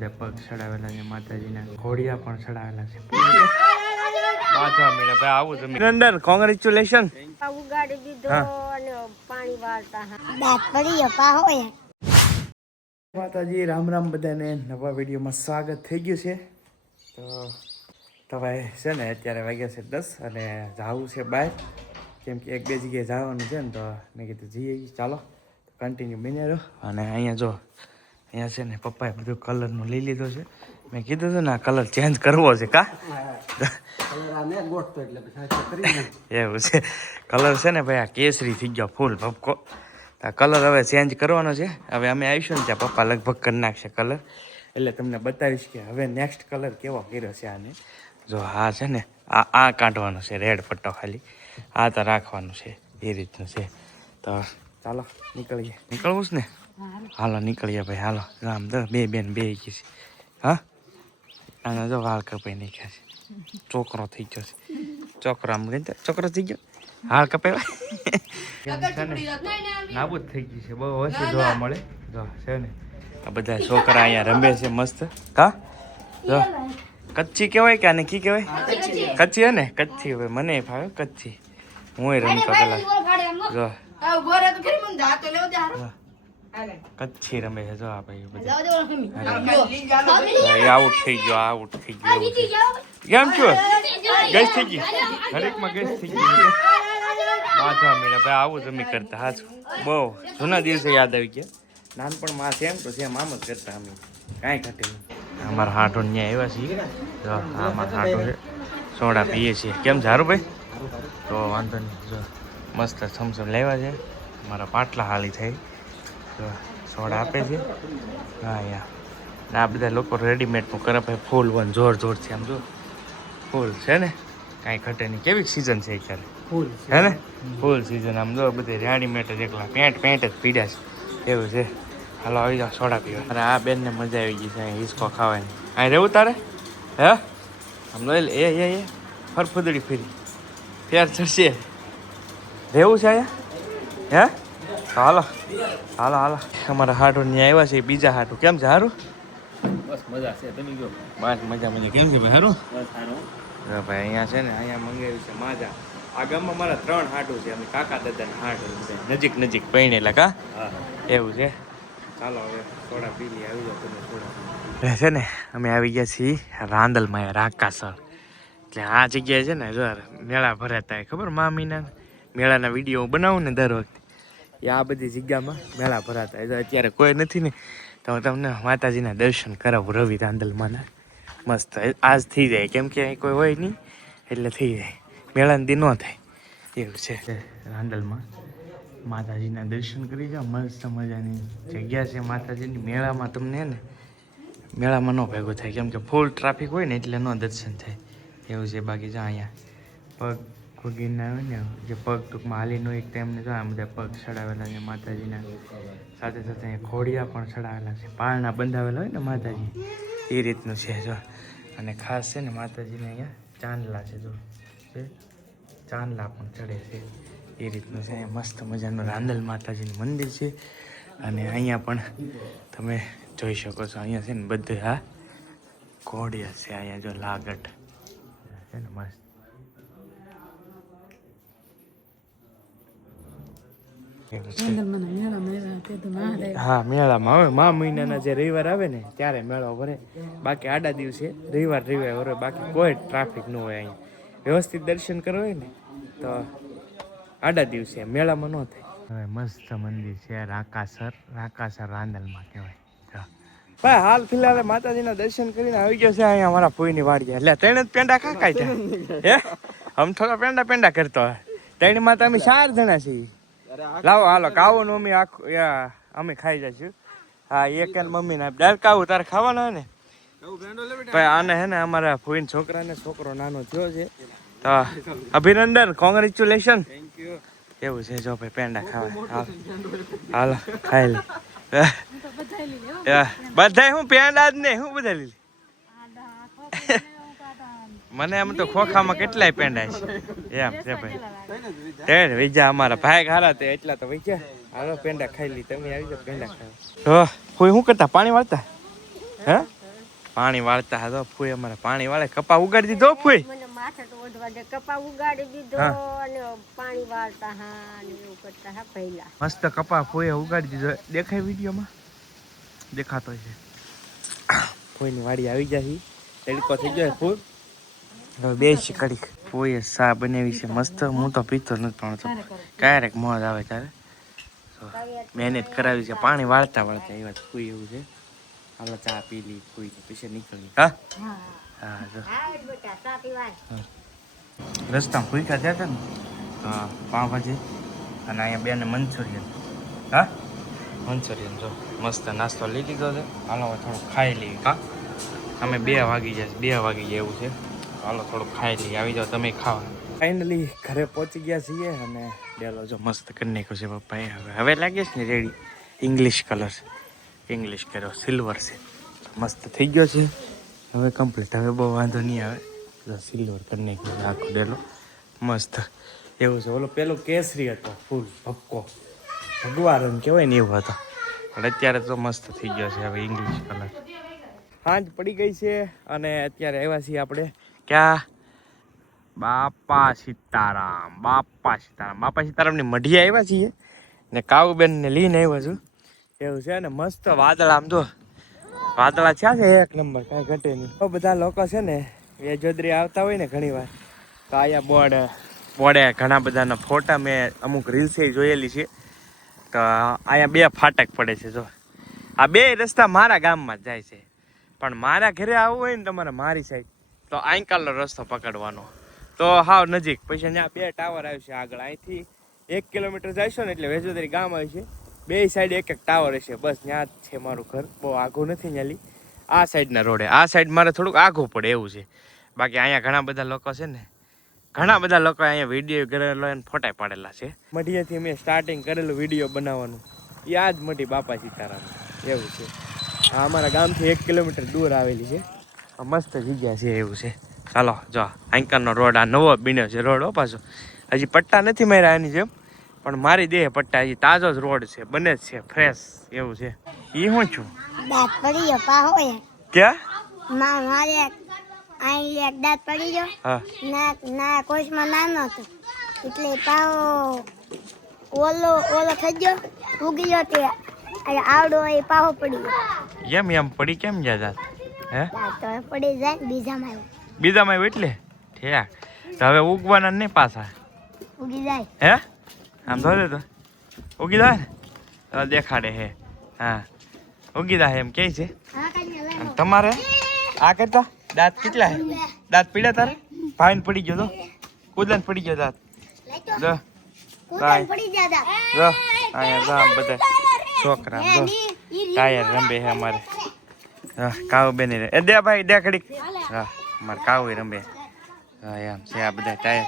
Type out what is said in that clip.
બધા પગ ચડાવેલા છે માતાજીના, ઘોડિયા પણ ચડાવેલા છે. બાંધવા મળ્યા ભાઈ. આવું તમે અંદર કોંગ્રેચ્યુલેશન. ઉગાડી દીધો અને પાણી વાળતા દાંત પડી પા હોય. માતાજી રામ રામ બધાને. નવા વિડીયોમાં સ્વાગત થઈ ગયું છે. તો ભાઈ છે ને અત્યારે વાગ્યા છે 10 અને જવું છે બહાર, કેમ કે એક બે જગ્યાએ જવાનું છે ને, તો મેં કીધું જઈએ ચાલો કન્ટિન્યુ બની રહ્યો. અને અહીંયા જો અહીંયા છે ને પપ્પાએ બધું કલરનું લઈ લીધો છે. મેં કીધું હતું ને આ કલર ચેન્જ કરવો છે કા એવું છે. કલર છે ને ભાઈ આ કેસરી થઈ ગયો ફૂલ ભપકો. આ કલર હવે ચેન્જ કરવાનો છે. હવે અમે આવીશું ને ત્યાં પપ્પા લગભગ કરી નાખશે કલર, એટલે તમને બતાવીશ કે હવે નેક્સ્ટ કલર કેવો કર્યો છે આને. જો આ છે ને આ કાઢવાનો છે રેડ પટ્ટો, ખાલી આ તો રાખવાનું છે એ રીતનું છે. તો ચાલો નીકળીએ. નીકળવું છે ને? હાલો નીકળીએ ભાઈ હાલો. આમ તો બે બેન બે ગઈ છે. હા આને જો વાળ કપાઈ નાખ્યા છે. છોકરો થઈ ગયો છે. છોકરો આમ ગઈ છોકરો થઈ ગયો, હાલ કપાઈ નાબૂદ થઈ ગઈ છે. બહુ ઓછી જોવા મળે. જો છે ને આ બધા છોકરા અહીંયા રમે છે મસ્ત. હા જો કચ્છી કહેવાય કે આને કી કહેવાય? કચ્છી હે ને? કચ્છી હવે મને ફાવે કચ્છી. હું રમતો પેલા જો કચ્છી રમે છે. જો આ ભાઈ બધા આઉટ થઈ ગયો, આઉટ થઈ ગયો. કેમ છો? ગેસ થઈ ગઈ હરેકમાં, ગેસ થઈ ગઈ. બાંધવા મળ્યા ભાઈ. આવું જમી કરતા હાચું. બહુ જૂના દિવસે યાદ આવી ગયા. નાનપણમાં સેમ તો સેમ આમ જ કરતા અમે, કાંઈ ઘટે નહીં. અમારા હાટો ત્યાં આવ્યા છીએ. જો અમારા હાટો છે, સોડા પીએ છીએ. કેમ ઝારું ભાઈ? તો વાંધો નહીં. જો મસ્ત થમ્સઅપ લેવા છે. મારા પાટલા હાલી થઈ. જો સોડા આપે છે. હા યા આ બધા લોકો રેડીમેડનું કરે ભાઈ. ફૂલ વન જોર જોરથી આમ જો ફૂલ છે ને, કાંઈ ઘટે નહીં. કેવી સિઝન છે અત્યારે? ફૂલ હે ને? ફૂલ સિઝન. આમ જો બધે રેડીમેડ જ એકલા પેન્ટ જ પીડ્યા છે એવું છે. હાલો આવી જાઓ સોડા પીવા. અરે આ બેનને મજા આવી ગઈ છે અહીં હિસકો ખાવાની. અહીં રહેવું તારે? હે આમ લઈ લે. એ ફરફુદડી ફેરી ફેર ચડશે. રહેવું છે અહીંયા? હે હાલો હાલો હાલો. અમારા હાટો ત્યાં આવ્યા છે બીજા હાટું. કેમ છે હારું? બસ મજા છે. તમે ગયો? બસ મજા મજા. કેમ છે ભાઈ હારું? બસ સારું. ભાઈ અહીંયા છે ને અહીંયા મંગાવ્યું છે માજા. આ ગામમાં મારા 3 હાટું છે. અમે કાકા દાદાના હાટું છે, નજીક નજીક પૈણેલા કા એવું છે. ચાલો હવે સોડા પી લઈએ. આવી જાઓ તમે સોડા છે ને. અમે આવી ગયા છીએ રાંદલમાં, રાકાસર. એટલે આ જગ્યાએ છે ને જો મેળા ભરાતા ખબર, મા મહિના મેળાના વિડીયો બનાવું ને દર વખતે, એ આ બધી જગ્યામાં મેળા ભરાતા. અત્યારે કોઈ નથી ને, તો હું તમને માતાજીના દર્શન કરાવું રવિ રાંદલમાંના. મસ્ત આજ થઈ જાય, કેમ કે અહીં કોઈ હોય નહીં એટલે થઈ જાય. મેળાના દી ન થાય એવું છે. રાંદલમાં માતાજીના દર્શન કરી જાઓ. મસ્ત મજાની જગ્યા છે માતાજીની. મેળામાં તમને ને મેળામાં ન ભેગું થાય, કેમ કે ફૂલ ટ્રાફિક હોય ને એટલે ન દર્શન થાય એવું છે. બાકી જો અહીંયા પગ ખોગીને આવે ને, જે પગ ટૂંકમાં હાલી નો એક ટાઈમને જો આ બધા પગ ચડાવેલા છે માતાજીના. સાથે સાથે અહીંયા ઘોડિયા પણ ચડાવેલા છે, પાળના બંધાવેલા હોય ને માતાજી, એ રીતનું છે જો. અને ખાસ છે ને માતાજીને અહીંયા ચાંદલા છે જો, ચાંદલા પણ ચડે છે એ રીતનું છે. મસ્ત મજાનું રાંદલ માતાજીનું મંદિર છે. અને અહીંયા પણ તમે જોઈ શકો છો, અહીંયા છે ને બધે આ ઘોડિયા છે. અહીંયા જો લાગટ છે ને મસ્ત. હા મેળામાં આવે મા મહિનાના જે રવિવાર આવે ને ત્યારે મેળો ભરે. બાકી આડા દિવસે રવિવાર ભરે. બાકી કોઈ ટ્રાફિક ન હોય. અહીંયા વ્યવસ્થિત દર્શન કરવા હોય ને તો આડા દિવસે, મેળામાં ન થાય. હવે મસ્ત મંદિર છે રાકાસર. રાકાસર રાંદલમાં કહેવાય. ભાઈ હાલ ફિલહાલ માતાજીના દર્શન કરીને આવી ગયો છે અહીંયા અમારા ફોઈની વાડી. એટલે 3 જ પેંડા ખાય છે હે. આમ થોડા પેંડા કરતો હોય. 3 માં તો અમે 4 જણા છીએ. લાવો હાલો કાવું નું અમે આખું અમે ખાઈ જઈશું. હા એક મમ્મી ને દાળ કાવું તારે ખાવાનો હોય ને ભાઈ. આને હે ને અમારા ફોઈન છોકરાને છોકરો નાનો થયો છે, તો અભિનંદન, કોંગ્રેચ્યુલેશન. એવું છે જો ભાઈ પેંડા ખાવા. હાલો ખાઈ લે. બધા હું પેંડા જ ને હું બધા લીધી. મને એમ તો ખોખામાં કેટલાય પેંડા છે એમ છે ભાઈ. તે વૈજા અમારા ભાઈ હારા તે એટલા તો વૈજા. હાલો પેંડા ખાઈ લી. તમે આવી જાઓ પેંડા ખાવા. તો કોઈ શું કરતા? પાણી વાળતા? હે પાણી વાળતા હતા ફૂઈ અમારે પાણી વાળે કપા ઉગાડી દીધો ફૂઈ મને માથે તો ઓઢવા દે કપા ઉગાડી દીધો હા. અને પાણી વાળતા હા ને એવું કરતા હા પહેલા મસ્ત કપા ફૂઈએ ઉગાડી દીધો દેખાય વિડીયોમાં દેખાતો છે ફૂઈની વાડી આવી જાય તડકો થઈ ગયો ફૂઈ હવે બેસી કડીક ફૂઈએ સા બનાવી છે મસ્ત હું તો પીતો નથી પણ તો ક્યારેક મોજ આવે ત્યારે તો મહેનત કરાવી છે પાણી વાળતા વાળતા એ વાત ફૂઈ એવું છે હાલો ચા પી લી ફૂઈ પછી નીકળી હા હા જો બેટા ચા પીવાય રસ્તામાં ભૂખ્યા થયા હતા ને હા પાવભાજી અને અહીંયા બેને મંચુરિયન હા મંચુરિયન જો મસ્ત નાસ્તો લઈ લીધો છે હાલો હવે થોડુંક ખાઈ લઈએ કા અમે 2 વાગી જાય એવું છે હાલો થોડુંક ખાઈ લઈએ આવી જાઓ તમે ખાવા ફાઇનલી ઘરે પહોંચી ગયા છીએ અને ડેલો જો મસ્ત કરી નાખ્યો છે પપ્પાએ હવે લાગે છે ને રેડી ઇંગ્લિશ કલર ઇંગ્લિશ કર્યો સિલ્વર છે મસ્ત થઈ ગયો છે હવે કમ્પ્લીટ હવે બહુ વાંધો નહીં આવે સિલ્વર કરી નાખ્યો છે આખો ડેલો મસ્ત એવું છે ઓલો પેલો કેસરી હતો ફૂલ ભક્કો ભગવા રંગ કહેવાય ને એવું હતો પણ અત્યારે તો મસ્ત થઈ ગયો છે હવે ઇંગ્લિશ કલર સાંજ પડી ગઈ છે અને અત્યારે આવ્યા છીએ આપણે ક્યાં બાપા સીતારામની મઢીએ આવ્યા છીએ ને કાવુબેનને લઈને આવ્યા છું એવું છે ને મસ્ત વાદળ આમ જો વાદળા છે એક નંબર કાંઈ ઘટે નહીં તો બધા લોકો છે ને વેજોદરી આવતા હોય ને ઘણી વાર તો અહીંયા બોર્ડે ઘણા બધાના ફોટા મેં અમુક રીલ્સે જોયેલી છે તો અહીંયા 2 ફાટક પડે છે જો આ 2 રસ્તા મારા ગામમાં જ જાય છે પણ મારા ઘરે આવવું હોય ને તમારે મારી સાઈડ તો આંકાલનો રસ્તો પકડવાનો તો હાવ નજીક પછી ત્યાં 2 ટાવર આવશે આગળ અહીંથી 1 કિલોમીટર જઈશો ને એટલે વેજોદરી ગામ આવશે 2 સાઈડ એક ટાવર હશે બસ ત્યાં જ છે મારું ઘર બહુ આઘું નથી ત્યાંલી આ સાઈડના રોડે આ સાઈડ મારે થોડુંક આઘું પડે એવું છે બાકી અહીંયા ઘણા બધા લોકો છે ને ઘણા બધા લોકો અહીંયા વિડીયો કરેલો અને ફોટા પાડેલા છે મઢીએથી મેં સ્ટાર્ટિંગ કરેલું વિડીયો બનાવવાનું એ આ જ મઢી બાપા સીતારામ એવું છે આ અમારા ગામથી 1 કિલોમીટર દૂર આવેલી છે મસ્ત જગ્યા છે એવું છે ચાલો જો આંકારનો રોડ આ નવો બન્યો છે રોડ હો પાછો હજી પટ્ટા નથી માર્યા એની જેમ પણ મારી દેહ પટ્ટા હજી તાજો જ રોડ છે બને જ છે ફ્રેશ એવું છે એ હું છું દાંત પડી ગયો પા હોય ક્યાં મારે આઈ એક દાંત પડી ગયો હા ના કોશમાં નાનો હતો એટલે પાવો ઓલો થઈ ગયો ઉગી ગયો તે આવડો એ પાવો પડી ગયો એમ પડી કેમ ગયા હે તો પડી જાય બીજામાં આવ્યું એટલે ઠેક તો હવે ઉગવાના નહીં પાછા ઉગી જાય હે આમ ધોરે તો ઉગી જાય ને તો દેખાડે હે હા ઉગી જાય એમ કે છે અને તમારે આ કરતા દાંત કેટલા હે દાંત પીડ્યા તારે ભાઈને પડી ગયો તો કુદલાને પડી ગયો દાંત જો પડી જાય જો અહીંયા જો આમ બધા છોકરા જો ટાયર રંબે હે અમારે હા કાવ બેની એ દે ભાઈ દે ખડીક હા અમારે કાવ રંબે હા એમ છે આ બધા ટાયર